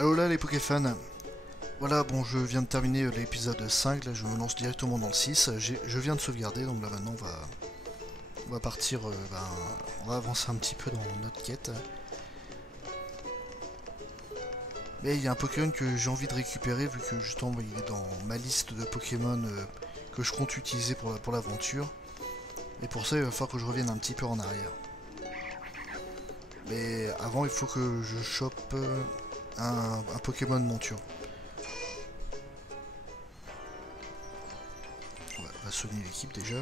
Allo là les Pokéfans. Voilà, bon, je viens de terminer l'épisode 5, là je me lance directement dans le 6. Je viens de sauvegarder, donc là maintenant on va partir, on va avancer un petit peu dans notre quête. Mais il y a un Pokémon que j'ai envie de récupérer, vu que justement il est dans ma liste de Pokémon que je compte utiliser pour l'aventure. Et pour ça il va falloir que je revienne un petit peu en arrière. Mais avant il faut que je chope un Pokémon monture. On va soigner l'équipe déjà.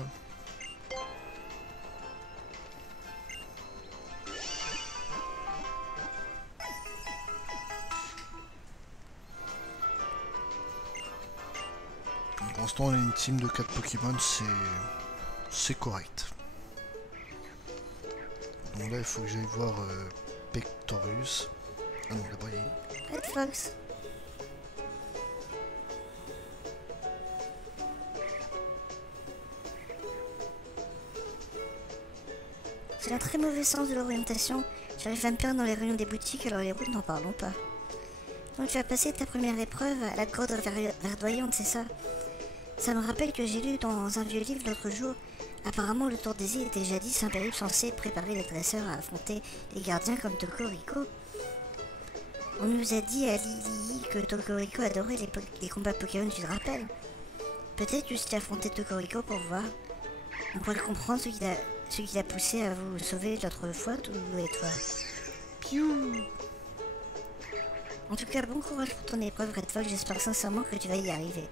Pour l'instant on a une team de 4 Pokémon, c'est correct. Donc là il faut que j'aille voir Pectorus. Ah non, là-bas il est... Red Fox. J'ai un très mauvais sens de l'orientation. J'arrive à me perdre dans les rayons des boutiques, alors les routes n'en parlons pas. Donc tu vas passer ta première épreuve à la grotte verdoyante, c'est ça? Ça me rappelle que j'ai lu dans un vieux livre l'autre jour. Apparemment, le Tour des îles était jadis un périple censé préparer les dresseurs à affronter les gardiens comme Togorico. On nous a dit à Lily que Togorico adorait les combats Pokémon, tu te rappelles? Peut-être que si tu affrontais Togorico pour voir, on pourrait comprendre ce qui l'a poussé à vous sauver l'autre fois, tous les toi. Piou! En tout cas, bon courage pour ton épreuve, Red Fox, j'espère sincèrement que tu vas y arriver.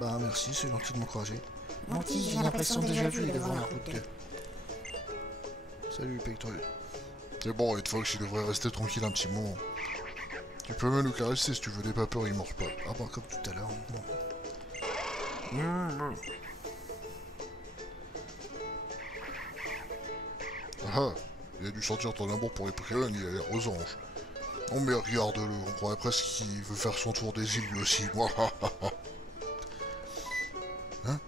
Bah merci, c'est gentil de m'encourager. Menti, j'ai l'impression déjà vu devant la route 2. Salut Pectorus. C'est bon, Red Fox, il devrait rester tranquille un petit moment. Tu peux même le caresser si tu veux, n'aie pas peur, il mord pas. Ah bah comme tout à l'heure. Bon. Ah, il a dû sentir ton amour pour les Pokémon, il a l'air aux anges. Non mais regarde-le, on croirait presque qu'il veut faire son tour des îles lui aussi. Hein?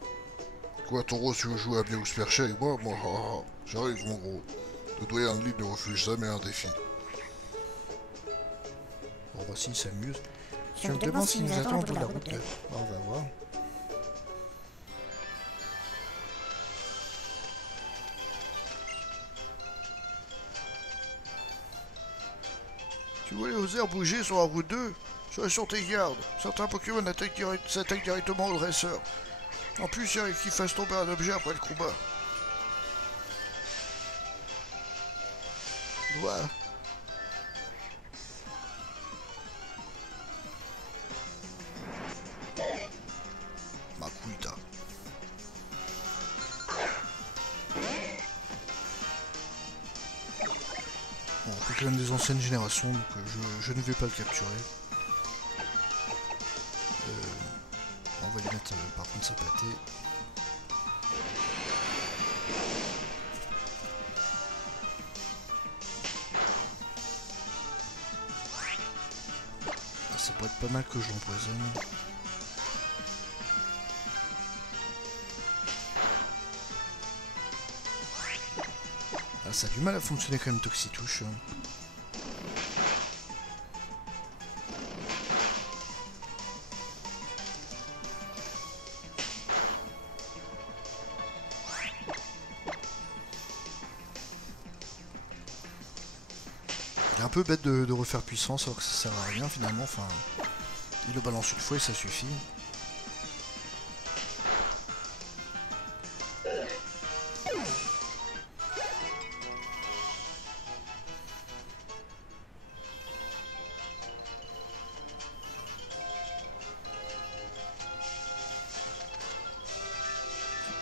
Quoi, Tauros, tu veux jouer à bien ou se percher avec moi? J'arrive mon gros. Le doyen de l'île ne refuse jamais un défi. Bon bah s'il s'amuse. Je me demande s'il nous attend au bout de la route 2. Bah, on va voir. Tu voulais oser bouger sur la route 2? Sois sur tes gardes. Certains Pokémon s'attaquent directement au dresseur. En plus, il arrive qu'ils fassent tomber un objet après le combat. Voilà. Ma couille. Bon, Pokémon des anciennes générations, donc je ne vais pas le capturer. On va lui mettre par contre sa pâtée. Ah, ça pourrait être pas mal que je l'empoisonne. Ah, ça a du mal à fonctionner quand même, Toxitouche. Il est un peu bête de refaire puissance alors que ça sert à rien finalement. Enfin, il le balance une fois et ça suffit.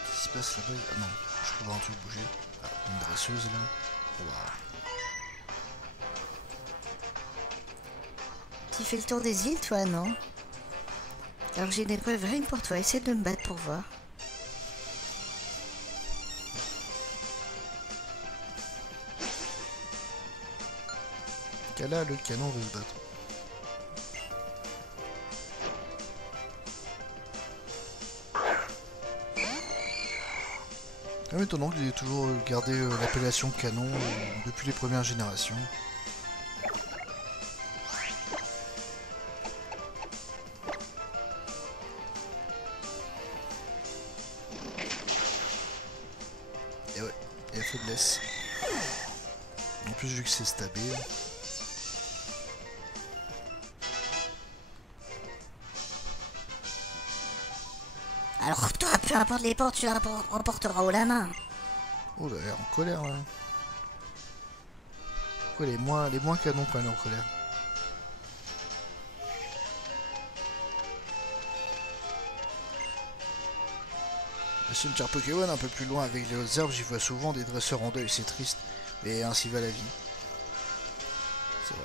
Qu'est-ce qui se passe là-bas? Ah non, je peux voir un truc bouger. Ah, une dresseuse là. Voilà. Tu fais le tour des îles, toi, non? Alors j'ai une épreuve rien que pour toi, essaie de me battre pour voir. Là, le canon veut se battre. C'est même étonnant qu'il ait toujours gardé l'appellation canon depuis les premières générations. faiblesse. En plus vu que c'est stabé. Alors toi, peu importe les portes, tu la emporteras haut la main. Oh, elle a l'air en colère là. Pourquoi elle est moins canon quand elle est en colère? Le cimetière Pokémon un peu plus loin avec les hautes herbes, j'y vois souvent des dresseurs en deuil, c'est triste, mais ainsi va la vie. C'est vrai.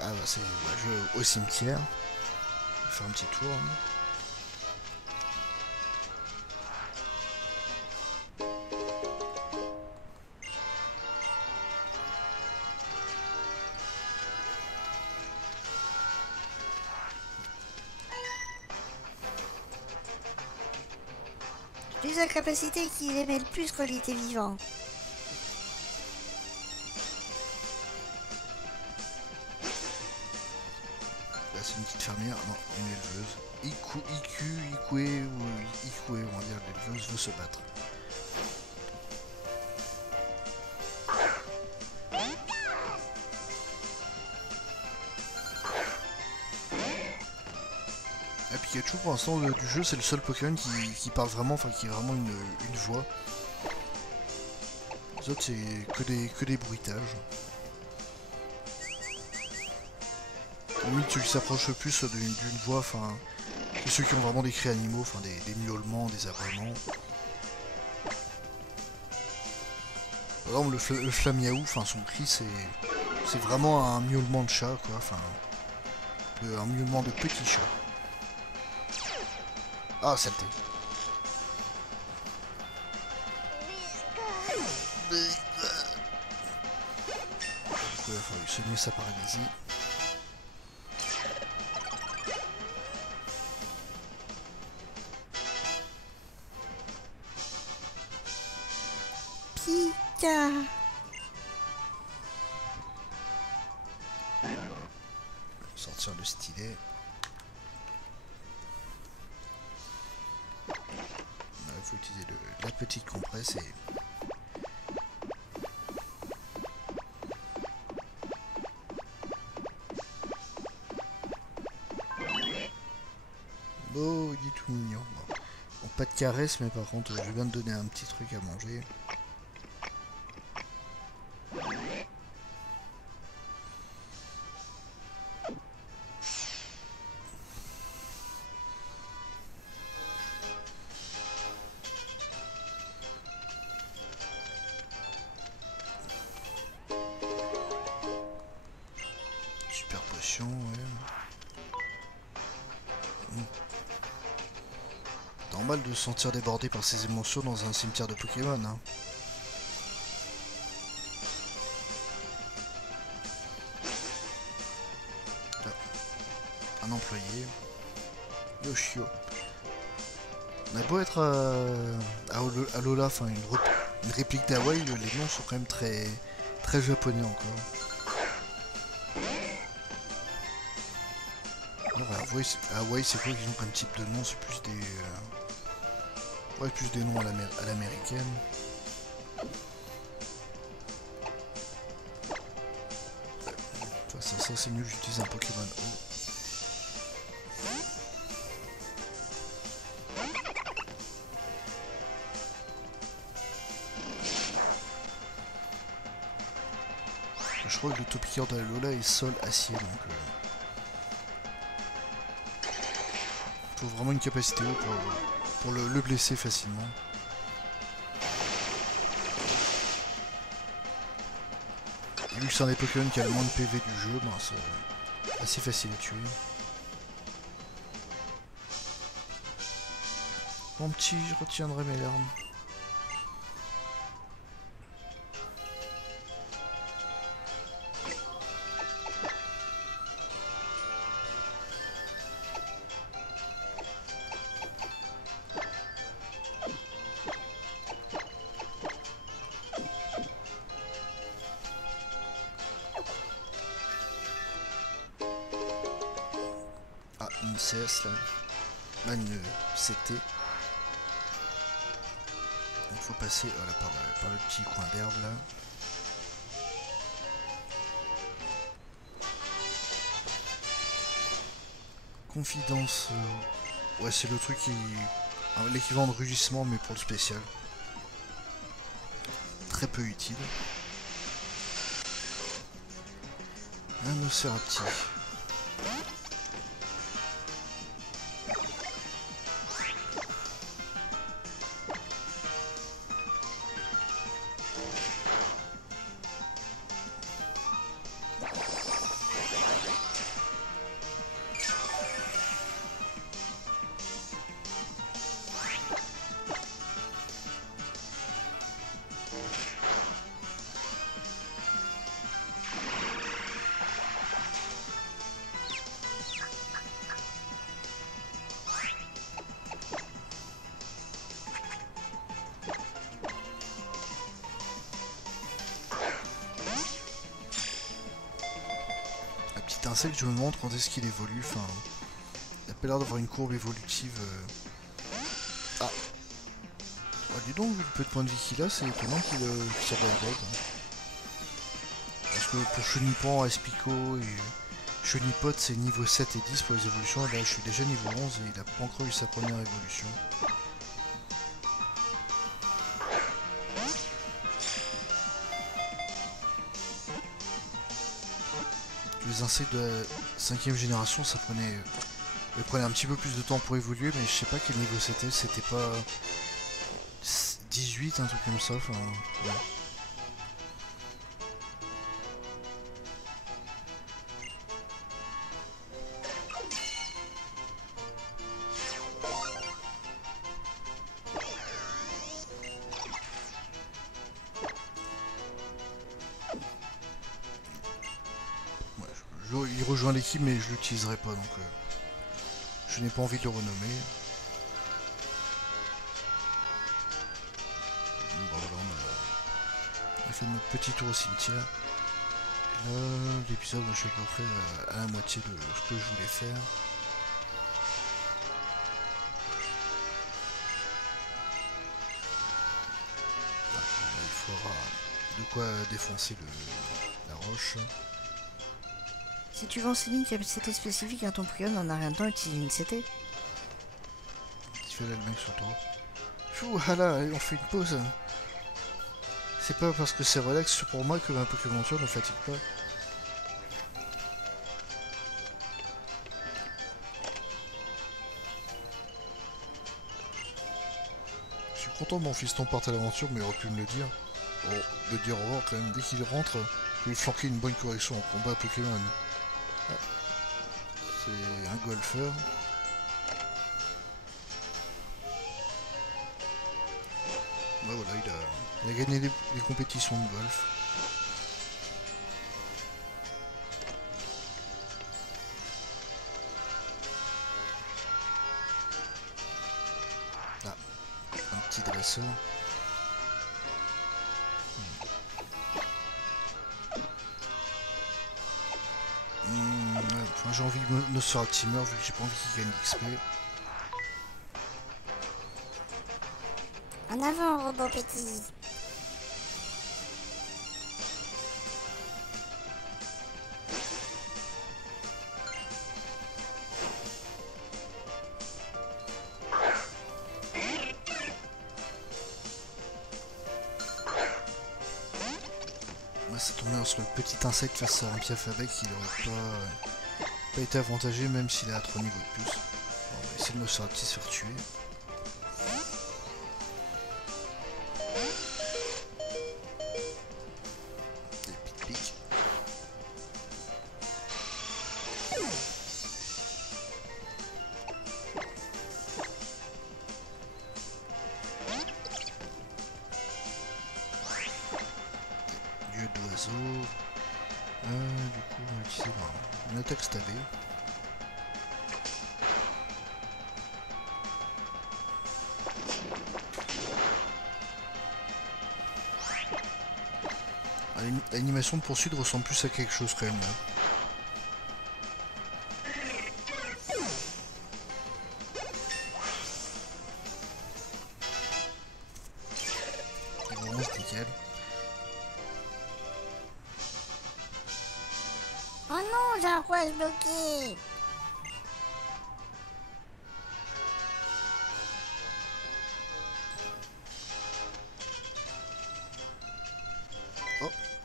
Ah bah c'est je vais au cimetière. On va faire un petit tour. Hein. Plus la capacité qui aimait le plus quand il était vivant. Là c'est une petite fermière, non, une éleveuse. Ikue ou Ikue, on va dire l'éleveuse veut se battre. Et Pikachu pour l'instant du jeu c'est le seul Pokémon qui parle vraiment, enfin qui a vraiment une voix. Les autres c'est que des bruitages. Limite ceux qui s'approchent le plus d'une voix, enfin c'est ceux qui ont vraiment des cris animaux, enfin des miaulements, des aboiements. Par exemple le Flamiaou, enfin son cri c'est vraiment un miaulement de chat quoi, enfin un miaulement de petit chat. Ah saleté. Il va falloir soigner sa paralysie. Pika. Sortir le stylet. Il faut utiliser la petite compresse et... Oh, il est tout mignon. Bon, pas de caresse, mais par contre, je viens de donner un petit truc à manger. Super potion, ouais. Normal de se sentir débordé par ses émotions dans un cimetière de Pokémon, hein. Là, un employé. Yoshio. On a beau être à Lola, enfin une réplique d'Hawaï, les noms sont quand même très japonais encore. Alors à Hawaï, c'est quoi qu'ils ont comme type de nom? C'est plus des... ouais, plus des noms à l'américaine. Ça c'est mieux que j'utilise un Pokémon O. Je crois que le Topiqueur de la Lola est sol acier, donc... faut vraiment une capacité haute pour le blesser facilement. Et vu que c'est un des Pokémon qui a le moins de PV du jeu, ben c'est assez facile à tuer. Mon petit, je retiendrai mes larmes. Une CS là, une CT. Il faut passer voilà, par le petit coin d'herbe là. Confidence. Ouais, c'est le truc qui. L'équivalent de rugissement, mais pour le spécial. Très peu utile. Un Ocerati. Insecte, je me demande quand est-ce qu'il évolue. Enfin, il a pas l'air d'avoir une courbe évolutive. Ah, dis donc, vu le peu de points de vie qu'il a, c'est étonnant qu'il sorte de la boîte. Parce que pour Chenipan, Espico et Chenipot, c'est niveau 7 et 10 pour les évolutions. Et là, je suis déjà niveau 11 et il a pas encore eu sa première évolution. Les insectes de la 5ème génération, ça prenait un petit peu plus de temps pour évoluer, mais je sais pas quel niveau c'était pas 18, un truc comme ça, enfin ouais. Il rejoint l'équipe mais je l'utiliserai pas donc je n'ai pas envie de le renommer. Voilà, on a fait notre petit tour au cimetière. Là l'épisode je suis à peu près à la moitié de ce que je voulais faire. Là, il faudra de quoi défoncer la roche. Si tu veux enseigner une capacité spécifique à ton prion en arrière temps, utilise une CT. Tu fais là le mec sur toi. Fou, voilà, on fait une pause. C'est pas parce que c'est relax pour moi que ma Pokémon ne fatigue pas. Je suis content que mon fiston parte à l'aventure, mais il aurait pu me le dire. Bon, me dire au revoir quand même, dès qu'il rentre, je vais flanquer une bonne correction en combat Pokémon. C'est un golfeur. Ouais, voilà, il a gagné les compétitions de golf. Ah, un petit dresseur. Enfin, j'ai envie de me faire un petit meurtre vu que j'ai pas envie qu'il gagne d'XP. En avant, robot petit. Ça tournait entre le petit insecte face à un Piafabek qui n'aurait pas été avantagé même s'il est à 3 niveaux de plus. Bon, on va essayer de me faire un petit se faire tuer. Des pic-pic. D'oiseau. Du coup, on va utiliser une attaque stabée. L'animation de poursuite ressemble plus à quelque chose quand même là. j'ai un rouage bloqué.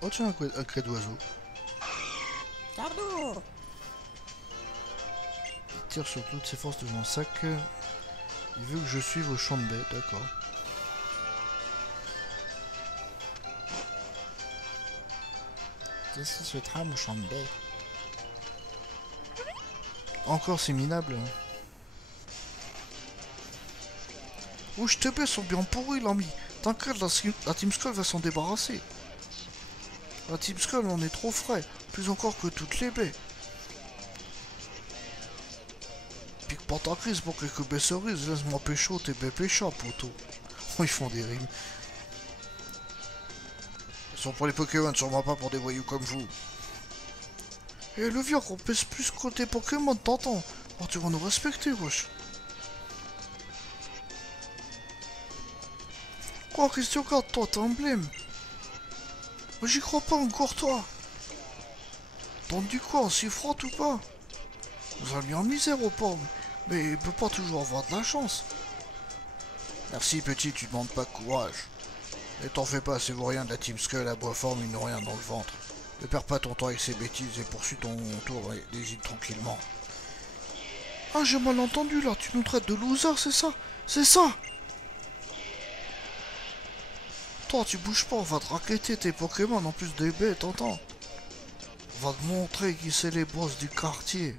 Oh tiens, un cri d'oiseau. Cardo. Il tire sur toutes ses forces de mon sac. Il veut que je suive au champ de baie, d'accord. Qu'est-ce qui se trame au champ de baie? Encore c'est minable. Oh, je te baisse, sont bien pourris, l'ami. T'inquiète, la Team Skull va s'en débarrasser. La Team Skull, on est trop frais. Plus encore que toutes les baies. Pique pas ta crise pour quelques baies cerises. Laisse-moi pécho tes baies pécha, poteau. Oh, ils font des rimes. Ils sont pour les Pokémon, sûrement pas pour des voyous comme vous. Et le vieux qu'on pèse plus côté Pokémon, t'entends? Oh, tu vas nous respecter, wesh. Quoi, qu'est-ce que tu regardes, toi, t'es un blême? Moi, j'y crois pas encore, toi. T'en dis quoi, on s'y frotte ou pas? Vous avez mis en misère aux pauvres, mais il peut pas toujours avoir de la chance. Merci, petit, tu demandes pas de courage. Et t'en fais pas, c'est vaurien de la Team Skull à bois forme, ils n'ont rien dans le ventre. Ne perds pas ton temps avec ces bêtises et poursuis ton tour et hésite tranquillement. Ah, j'ai mal entendu là, tu nous traites de loser, c'est ça? C'est ça! Toi, tu bouges pas, on va te raqueter tes Pokémon en plus des bêtes, t'entends? On va te montrer qui c'est les boss du quartier.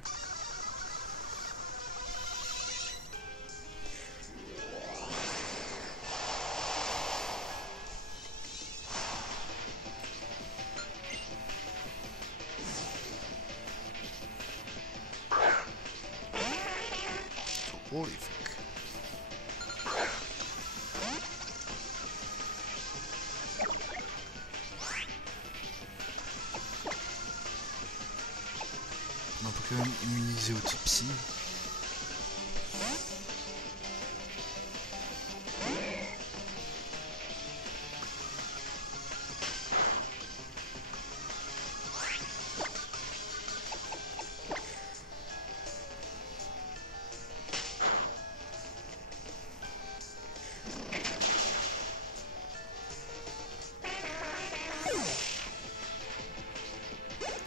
Holy fuck. On peut quand même immuniser au type psy.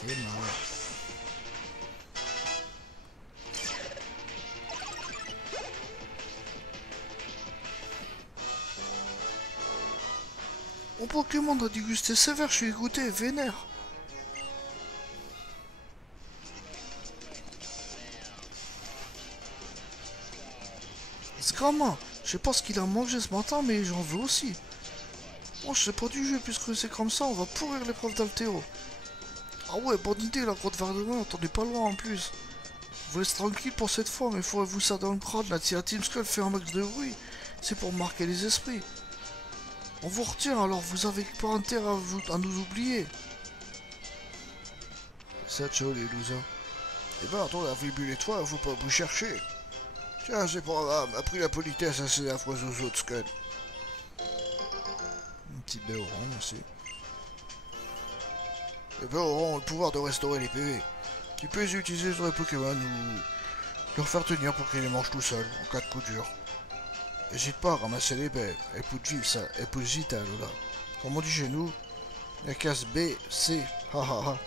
T'es marre. Mon Pokémon a dégusté sévère, je suis égoutté, vénère. Ce gamin, je sais pas ce qu'il a mangé ce matin, mais j'en veux aussi. Moi, je sais pas du jeu, puisque c'est comme ça, on va pourrir l'épreuve d'Altéo. Ah ouais, bonne idée, la grotte Verdemont, t'en es pas loin en plus. Vous laissez tranquille pour cette fois, mais ferez-vous ça dans le crâne, là, si la Team Skull fait un max de bruit, c'est pour marquer les esprits. On vous retient, alors vous avez pas intérêt à nous oublier. C'est ça, ciao les losers. Eh ben, attends, la vibule et toi, faut pas vous chercher. Tiens, c'est pas grave, appris la politesse assez affreuse aux autres Skull. Une petite baie orange, merci. Les baies auront le pouvoir de restaurer les PV. Tu peux les utiliser sur les Pokémon ou leur faire tenir pour qu'ils les mangent tout seuls, en cas de coup dur. N'hésite pas à ramasser les baies, elles poussent vital, là. Comme on dit chez nous, la case B, C, ha ha ha.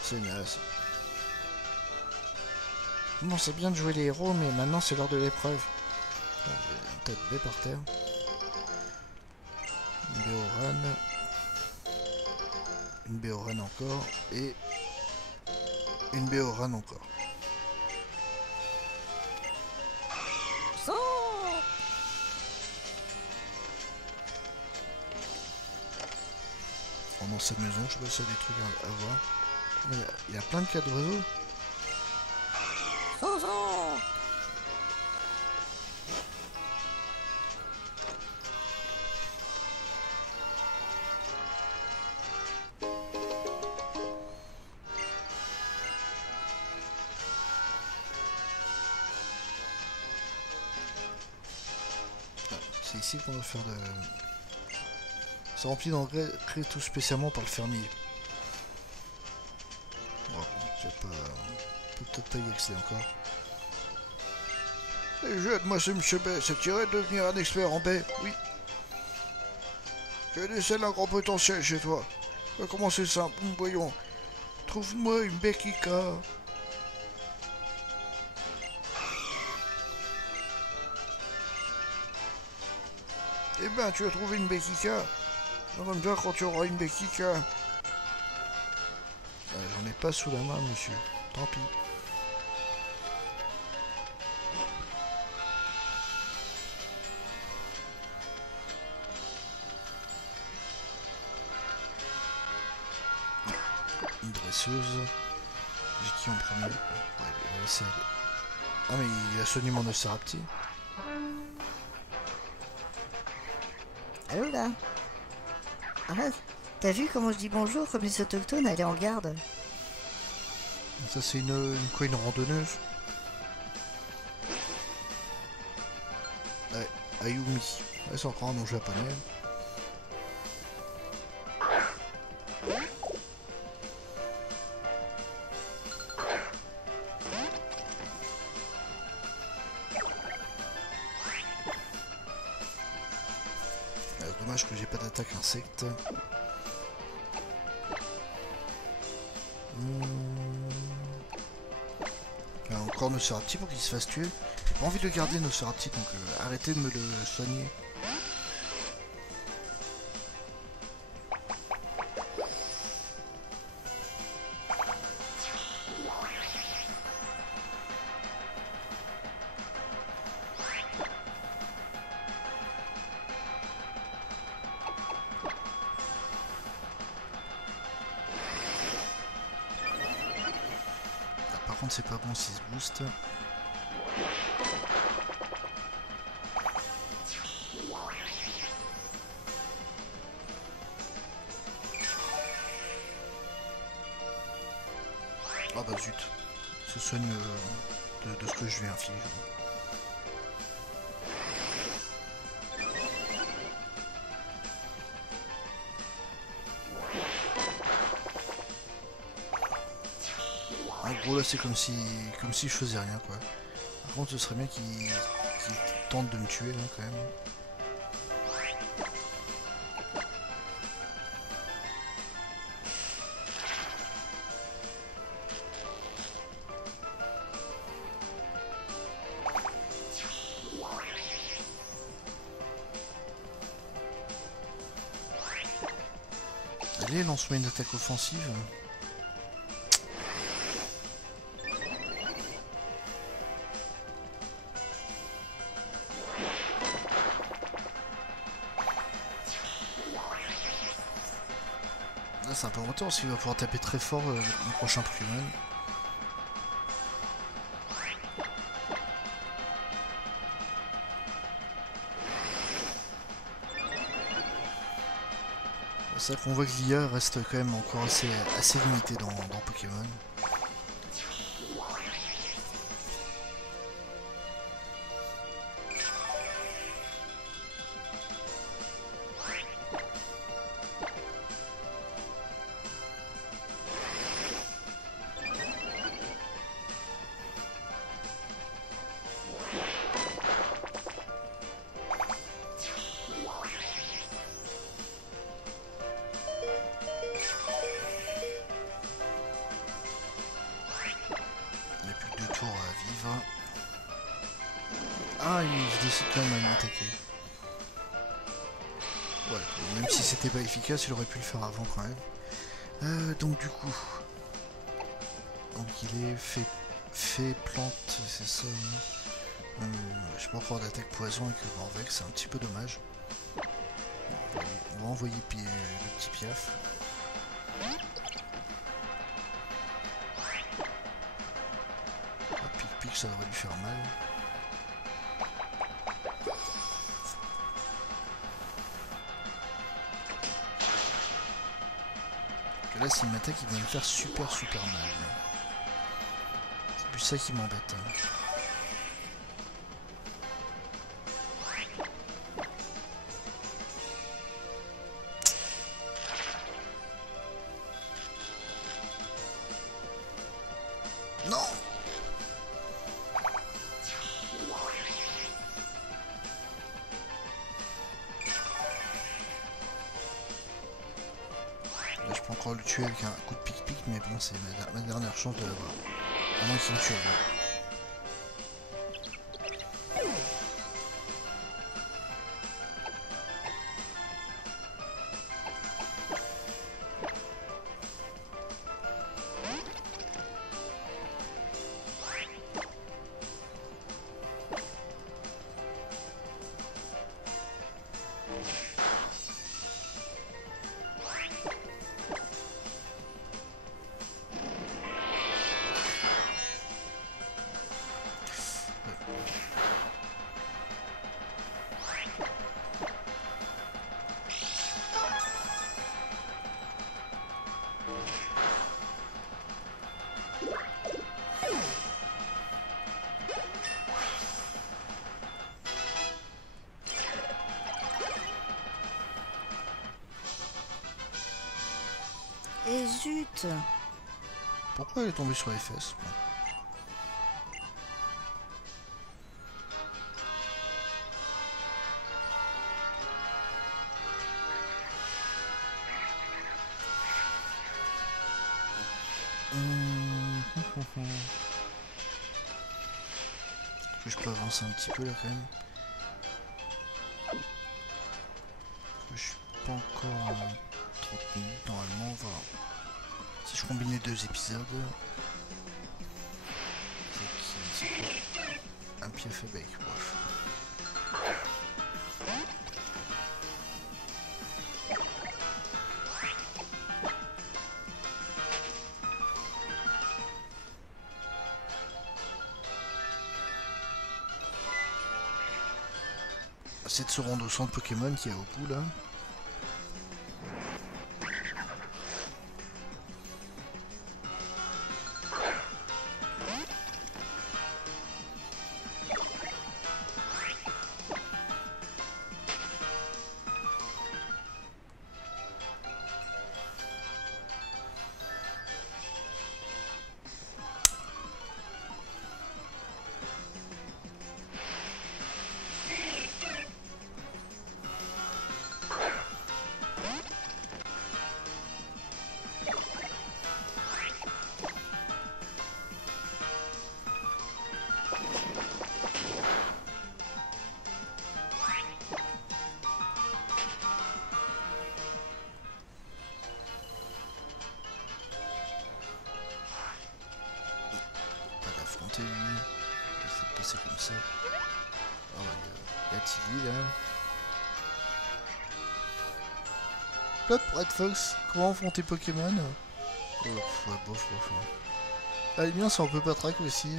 C'est naze. Bon, c'est bien de jouer les héros, mais maintenant c'est l'heure de l'épreuve. Un tas de baies par terre. Une Béorane. Une Béorane encore. Et une Béorane encore. Dans cette maison, je sais pas s'il y a des trucs à voir. Il y a plein de cas d'oiseaux. C'est ici qu'on va faire de... C'est rempli d'engrais créés tout spécialement par le fermier. Je sais pas... On peut peut-être pas y accéder encore. Et jeune, moi c'est Monsieur B, ça t'irait de devenir un expert en baie? Oui. J'ai des selles à grand potentiel chez toi. On va commencer simple, voyons. Trouve-moi une Bekika. Eh ben, tu as trouvé une Bekika. On va me dire quand tu auras une Bekika. J'en ai pas sous la main, monsieur. Tant pis. Une dresseuse. J'ai qui en premier? Ouais, il va laisser aller. Ah mais il a soigné mon Ocerapti. Allô là? Arrête. T'as vu comment je dis bonjour comme les autochtones allaient en garde? Ça c'est une randonneuse? Ouais, Ayumi. Ouais, c'est encore un nom japonais. Dommage que j'ai pas d'attaque insecte. Encore Nocerapti pour qu'il se fasse tuer. J'ai pas envie de le garder Nocerapti, donc arrêtez de me le soigner. Par contre c'est pas bon s'il se booste. Ah bah zut. Il se soigne de ce que je lui ai infligé. En gros là c'est comme si je faisais rien quoi. Par contre ce serait bien qu'il tente de me tuer là quand même. Allez, lance-moi une attaque offensive. Là c'est un peu embêtant parce qu'il va pouvoir taper très fort le prochain Pokémon. C'est vrai qu'on voit que l'IA reste quand même encore assez limitée dans Pokémon. Ah, il décide quand même à m'attaquer. Ouais, même si c'était pas efficace, il aurait pu le faire avant quand même. Donc du coup... Donc il est fait plante, c'est ça. Je peux encore d'attaque poison avec le Morvex, c'est un petit peu dommage. On va envoyer le petit Piaf. Pic, ça devrait lui faire mal. Là s'il m'attaque il va me faire super mal. C'est plus ça qui m'embête. Non. Là, je peux encore le tuer avec un coup de pic-pic, mais bon, c'est ma dernière chance de l'avoir. À moins qu'il me tue. Et zut! Pourquoi elle est tombée sur les fesses? Bon. Est-ce que je peux avancer un petit peu là quand même? Je suis pas encore à 30 minutes normalement. On va... Si je combine les deux épisodes, c'est quoi? Un pied fait bec, bref. C'est de se rendre au centre Pokémon qui est au bout là. Lui. C'est passé comme ça. Oh, il y a Tilly là. Plot pour Red Fox, comment font tes Pokémon? Oh, ouais, bof. Ah, les miens sont un peu patraques aussi.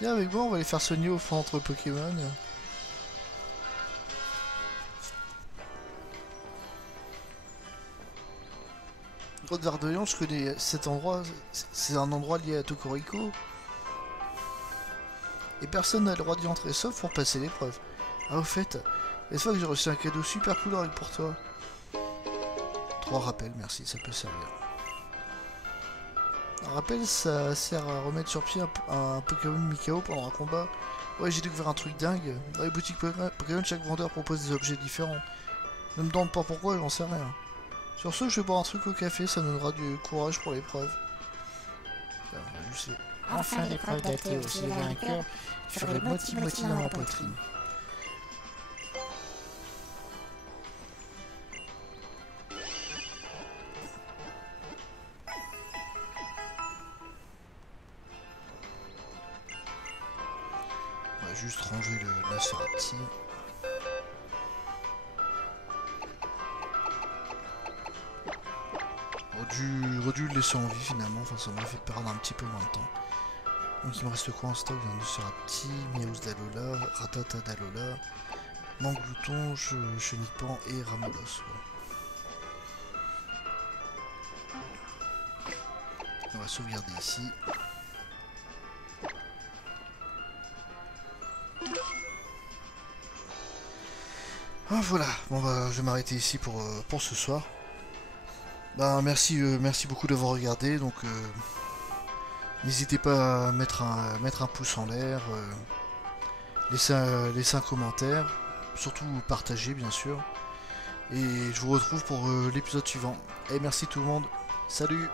Viens avec moi, on va les faire soigner au centre Pokémon. Grotte Verdoyant, je connais cet endroit, c'est un endroit lié à Tokoriko. Et personne n'a le droit d'y entrer sauf pour passer l'épreuve. Ah au fait, cette fois que j'ai reçu un cadeau super cool avec pour toi. 3 rappels, merci, ça peut servir. Un rappel, ça sert à remettre sur pied un Pokémon Mikao pendant un combat. Ouais, j'ai découvert un truc dingue. Dans les boutiques Pokémon, chaque vendeur propose des objets différents. Ne me demande pas pourquoi, j'en sais rien. Sur ce, je vais boire un truc au café, ça me donnera du courage pour l'épreuve. Enfin l'épreuve datée aussi vainqueur sur les moti-moti dans la poitrine. On va juste ranger la Cerati. J'aurais dû le laisser en vie finalement, enfin ça m'a fait perdre un petit peu moins de temps. Donc il me reste quoi en stock? Un Cerati, Miaus d'Alola, Ratata d'Alola, Manglouton, Chenipan et Ramolos. Ouais. On va sauvegarder ici. Ah voilà, bon bah je vais m'arrêter ici pour ce soir. Bah merci beaucoup d'avoir regardé. Donc n'hésitez pas à mettre un pouce en l'air, laisser un commentaire, surtout partager bien sûr. Et je vous retrouve pour l'épisode suivant. Et merci tout le monde. Salut!